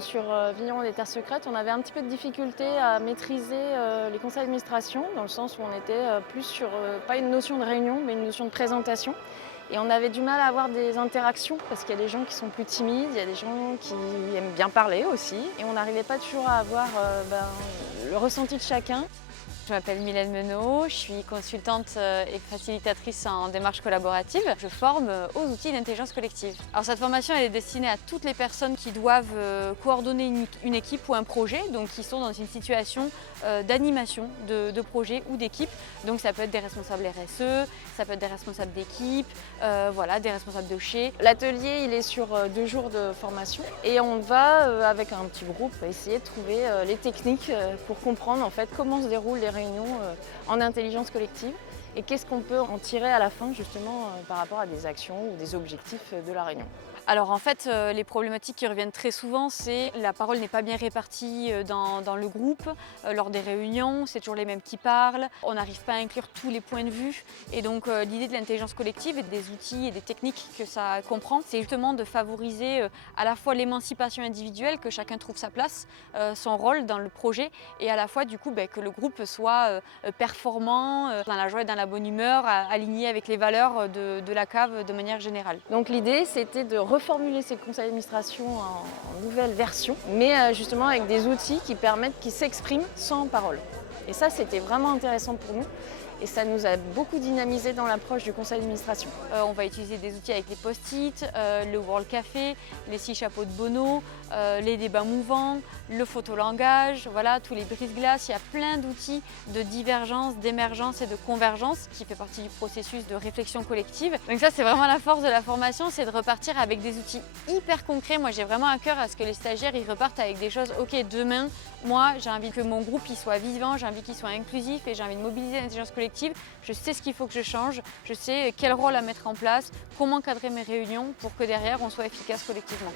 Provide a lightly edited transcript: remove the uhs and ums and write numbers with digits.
sur Vigneron des Terres Secrètes, on avait un petit peu de difficulté à maîtriser les conseils d'administration, dans le sens où on était plus sur, pas une notion de réunion, mais une notion de présentation. Et on avait du mal à avoir des interactions, parce qu'il y a des gens qui sont plus timides, il y a des gens qui aiment bien parler aussi. Et on n'arrivait pas toujours à avoir le ressenti de chacun. Je m'appelle Mylène Menot, je suis consultante et facilitatrice en démarche collaborative. Je forme aux outils d'intelligence collective. Alors cette formation elle est destinée à toutes les personnes qui doivent coordonner une équipe ou un projet, donc qui sont dans une situation d'animation de projet ou d'équipe. Donc ça peut être des responsables RSE, ça peut être des responsables d'équipe, voilà, des responsables de chez. L'atelier il est sur 2 jours de formation et on va avec un petit groupe essayer de trouver les techniques pour comprendre en fait comment se déroulent les réunions en intelligence collective et qu'est-ce qu'on peut en tirer à la fin justement par rapport à des actions ou des objectifs de la réunion. Alors en fait, les problématiques qui reviennent très souvent, c'est la parole n'est pas bien répartie dans le groupe, lors des réunions, c'est toujours les mêmes qui parlent, on n'arrive pas à inclure tous les points de vue. Et donc l'idée de l'intelligence collective et des outils et des techniques que ça comprend, c'est justement de favoriser à la fois l'émancipation individuelle, que chacun trouve sa place, son rôle dans le projet, et à la fois du coup que le groupe soit performant, dans la joie et dans la bonne humeur, aligné avec les valeurs de la cave de manière générale. Donc l'idée c'était de reformuler ces conseils d'administration en nouvelle version, mais justement avec des outils qui permettent qu'ils s'expriment sans parole. Et ça c'était vraiment intéressant pour nous. Et ça nous a beaucoup dynamisé dans l'approche du conseil d'administration. On va utiliser des outils avec les post-it, le World Café, les 6 chapeaux de Bono, les débats mouvants, le photolangage, voilà, tous les brise-glaces. Il y a plein d'outils de divergence, d'émergence et de convergence qui fait partie du processus de réflexion collective. Donc ça, c'est vraiment la force de la formation, c'est de repartir avec des outils hyper concrets. Moi, j'ai vraiment à cœur à ce que les stagiaires ils repartent avec des choses. Ok, demain, moi, j'ai envie que mon groupe il soit vivant, j'ai envie qu'il soit inclusif et j'ai envie de mobiliser l'intelligence collective. Je sais ce qu'il faut que je change, je sais quel rôle à mettre en place, comment cadrer mes réunions pour que derrière on soit efficace collectivement.